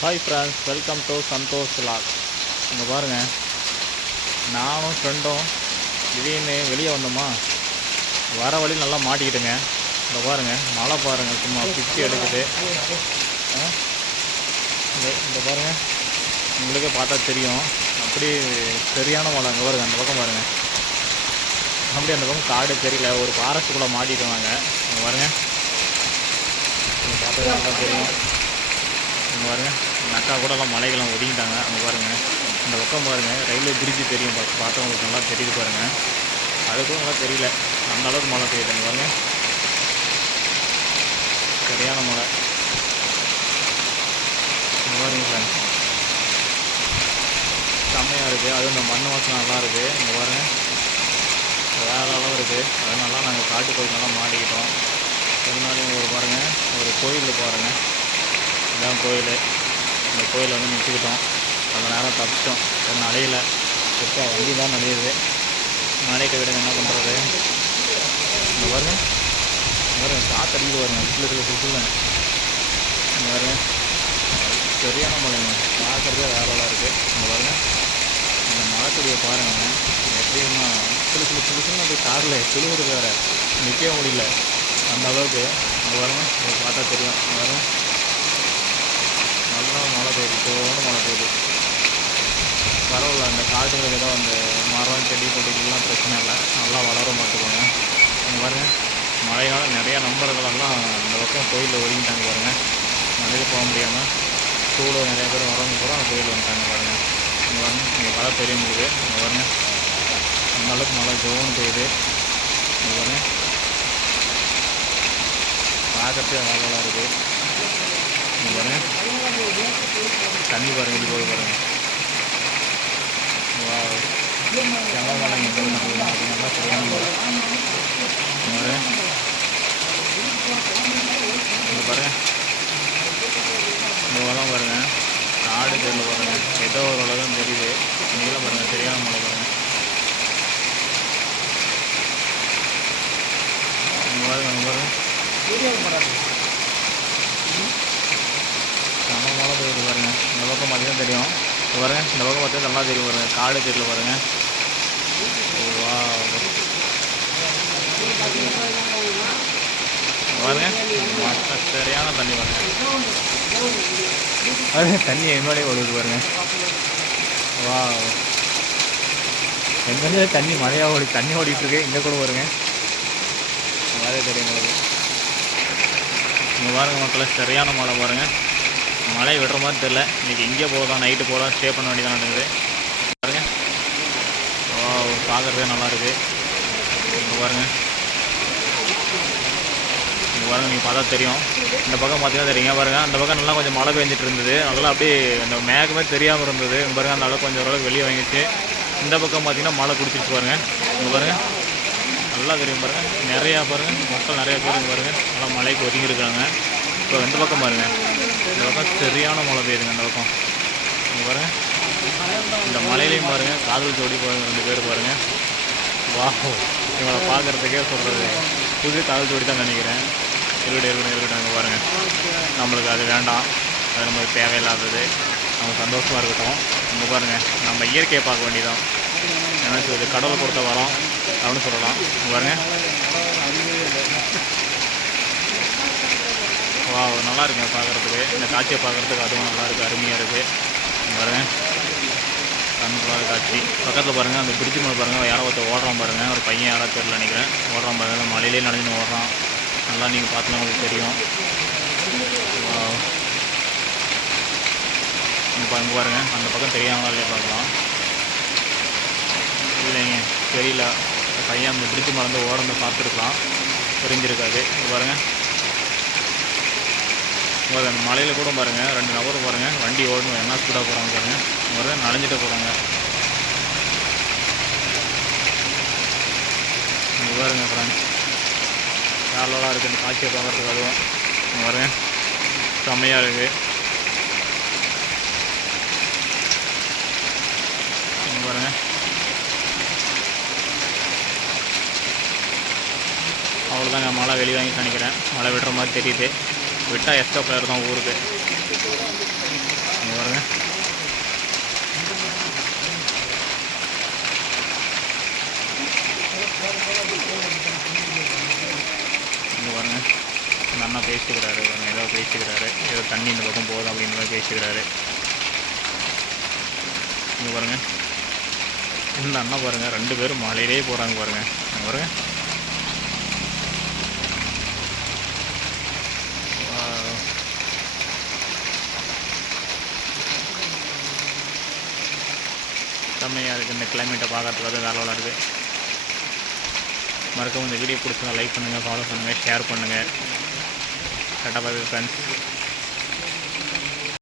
Hi friends welcome to Santhosh log இங்கே பாருங்கள் நானும் ஃப்ரெண்டும் திடீர்னு வெளியே வந்தோமா? வர வழி நல்லா மாட்டிக்கிட்டுங்க. இங்கே பாருங்கள் மழை பாருங்கள் சும்மா பிச்சு எடுக்குது. ஆ? இந்த பாருங்கள் உங்களுக்கே பார்த்தா தெரியும். அப்படி சரியான மழை. இங்கே பாருங்கள் அந்த பக்கம் பாருங்கள் அப்படி அந்த பக்கம் காடு தெரியல. ஒரு ஃபாரஸ்ட்டுக்குள்ளே மாட்டிக்கிட்டு வாங்க. இங்கே பாருங்கள் பார்த்தா நல்லா தெரியும். இங்கே பாருங்க. இந்த அக்கா கூட எல்லாம் மலைகள்லாம் ஒதுங்கிட்டாங்க. அங்கே பாருங்க. இந்த பக்கம் பாருங்க. ரயில்வே பிரிட்ஜு தெரியும். பார்த்து பார்த்தவங்களுக்கு நல்லா தெரியுது பாருங்க. அதுக்கும் நல்லா தெரியல. அந்த அளவுக்கு மழை பெய்யுது. இங்க பாருங்க. சரியான மழை. பாருங்க ஃப்ரெண்ட்ஸ் செம்மையாக இருக்குது அதுவும் இந்த மண் வாசனை நல்லா இருக்குது இங்கே பாருங்கள் வேறு அளவு இருக்குது அதனால நாங்கள் காட்டு கோயிலெல்லாம் மாட்டிக்கிட்டோம். இருந்தாலும் ஒரு பாருங்கள் ஒரு கோயிலில் பாருங்கள் இதான் கோயில். இந்த கோயிலை வந்து நிறுத்திக்கிட்டோம். கொஞ்ச நேரம் தப்பிச்சிட்டோம். ஒரு நடையில் இப்போ வண்டி தான் நடையுது நடைக்க விட என்ன பண்ணுறது இந்த பாருங்க. இந்த பாருங்க காற்று அடிக்குது பாருங்க. சில்லு சில்லு சில்லு இந்த பாருங்க. சரியான மழைங்க பார்க்குறதே வேறலாம் இருக்குது இந்த பாருங்க. இந்த மழைத்துடைய பாருங்க. எப்படின்னா சில சில சிலு சின்ன அப்படி காரில் சிலுவுறது வேறு. நிற்கவே முடியல. அந்த அளவுக்கு. இந்த பாருங்க. பார்த்தா தெரியும். இந்த பாருங்க. ஆனால் மழை பெய்யுது தோணும் மழை பெய்யுது. பரவாயில்ல அந்த காட்டுங்களுக்கு ஏதோ அந்த மரம் செடி கொடிகள்லாம் பிரச்சனை இல்லை. நல்லா வளரும் பார்த்துக்கோங்க இங்கே பாருங்கள் மழையால் நிறையா நண்பர்களெல்லாம் இந்த பக்கம் கோயிலில் ஒதுங்கிட்டாங்க பாருங்க. மழையில் போக முடியாமல் சூடு நிறைய பேர் வரவங்க கூட அந்த கோயில் வந்துட்டாங்க பாருங்க. இங்கே பாருங்கள் இங்கே மழை பெரிய முடியுது. இங்கே பாருங்கள் அந்தளவுக்கு மழை ஜோன்னு பெய்யுது. இங்கே பாருங்கள் பார்க்கறதுக்கு வேலைலாம் இருக்குது இங்கே பாருங்க தண்ணி பாருங்க இது போய் பாருங்க. வா நல்லா சரியான பாருங்கள் பாருங்க. இந்த காடு தெரியல பாருங்க ஏதோ ஒரு அளவு தெரியுது. நீளம் பாருங்க சரியான மழை பாருங்க இங்க பாருங்க இங்க பாருங்க செம மழை பெய்யுது பாருங்க இந்த பார்த்தீங்கன்னா தெரியும். இப்போ பாருங்க இந்த பக்கம் பார்த்தா நல்லா தெரியும் பாருங்க. காடு தெரியல பாருங்க. பாருங்க மத்த சரியான தண்ணி பாருங்க. பாருங்க தண்ணி என்னோடய ஓடுது பாருங்க. வா எங்கேருந்து தண்ணி மழையாக ஓடி தண்ணி ஓடிட்டு இருக்கு. இங்கே கூட பாருங்க. மழை தெரியும் உங்களுக்கு. இங்கே பாருங்க மக்களை சரியான மழை பாருங்க. மழை விடுற மாதிரி தெரில இன்றைக்கி இங்கே போகலாம் நைட்டு போகலாம் ஸ்டே பண்ண வேண்டியதான் நடக்குது பாருங்க. ஓ பார்க்குறதே நல்லாயிருக்கு இங்கே பாருங்கள் இங்கே பாருங்கள் நீங்கள் பார்த்தா தெரியும். இந்த பக்கம் பார்த்தீங்கன்னா தெரியுங்க பாருங்கள் அந்த பக்கம் நல்லா கொஞ்சம் மழை பெஞ்சிட்டு இருந்தது. நல்லா அப்படியே அந்த மேகமே தெரியாமல் இருந்தது. இங்கே பாருங்கள் அந்த அளவுக்கு கொஞ்சம் ஓரளவுக்கு வெளியே வாங்கிடுச்சு. இந்த பக்கம் பார்த்தீங்கன்னா மழை குடிச்சிட்டு பாருங்கள் இங்கே பாருங்கள் நல்லா தெரியும் பாருங்கள் நிறையா பாருங்கள் மக்கள் நிறையா பேர் பாருங்கள் நல்லா மலைக்கு ஒதுங்கியிருக்காங்க இப்போ இந்த பக்கம் பாருங்க. இந்த பக்கம் சரியான மழை பெய்யுதுங்க இந்த பக்கம். இங்க பாருங்க. இந்த மலையிலையும் பாருங்க காதல் ஜோடி பாருங்க ரெண்டு பேர் பாருங்க. வா இவங்களை பார்க்கறதுக்கே சொல்கிறது புது காதல் ஜோடி தான் நினைக்கிறேன். இருக்கட்டும் இருக்கட்டும் இருக்கட்டும் அங்கே பாருங்க. நம்மளுக்கு அது வேண்டாம். அது நம்மளுக்கு தேவையில்லாதது. நம்ம சந்தோஷமாக இருக்கட்டும். இங்கே பாருங்க நம்ம இயற்கையை பார்க்க வேண்டியதான் ஏன்னா இது கடவுள் கொடுத்த வரோம் அப்படின்னு சொல்லலாம். பாருங்கள் பாருங்க வா நல்லா இருக்குங்க பார்க்குறதுக்கு. இந்த காட்சியை பார்க்குறதுக்கு அதுவும் நல்லா இருக்குது அருமையாக இருக்குது பாருங்கள் பாருங்க காட்சி. பக்கத்தில் பாருங்கள் அந்த பிரிட்ஜு மேலே பாருங்கள் யாரோ ஒருத்தர் ஓடுறான் பாருங்கள் ஒரு பையன் யாரோ தெரியல நினைக்கிறேன். ஓடுறான் பாருங்கள் மலையிலே நடந்து ஓடுறான். நல்லா நீங்கள் பார்த்துலாம் உங்களுக்கு தெரியும். இப்போ அங்கே பாருங்கள் அந்த பக்கம் தெரியாமல் இல்லையா பார்க்கலாம். இல்லைங்க தெரியல. அந்த பையன் அந்த பிரிட்ஜு மறந்து ஓடந்து பார்த்துருக்கலாம். தெரிஞ்சிருக்காது பாருங்கள் பாருங்க அந்த மலையில் கூட பாருங்கள் ரெண்டு நபரும் பாருங்கள் வண்டி ஓடணும் என்ன ஸ்பீடாக போகிறாங்க பாருங்கள் இங்க பாருங்க நனைஞ்சிட்டு போகிறாங்க பாருங்க ஃப்ரெண்ட்ஸ் கேரளாலாம் இருக்குது இந்த காட்சியை பார்க்குறதுக்கு அதுவும் இங்க பாருங்க செம்மையாக இருக்குது பாருங்க. அவ்வளோதாங்க மழை வெளியே வாங்கி நினைக்கிறேன் மழை விடுற மாதிரி தெரியுது. விட்டால் எக்ஸ்ட்ரா பிளேயர் தான் ஊருக்கு இங்க பாருங்க. இங்கே பாருங்க. இந்த அண்ணா பேசிக்கிறாரு. பாருங்க ஏதோ பேசிக்கிறாரு. ஏதோ தண்ணி இந்த பக்கம் போதும் அப்படின்ற மாதிரி பேசிக்கிறாரு. இங்கே பாருங்க. இந்த அண்ணா பாருங்க. ரெண்டு பேரும் மலையிலே போகிறாங்க பாருங்க. பாருங்கள் செம்மையாக இருக்குது இந்த கிளைமேட்டை பார்க்குறதுக்கு வந்து வேலை விளாடுது மறக்காம இந்த வீடியோ பிடிச்சா லைக் பண்ணுங்கள் ஃபாலோ பண்ணுங்கள் ஷேர் பண்ணுங்கள் கரெக்டாக பார்த்து ஃப்ரெண்ட்ஸ்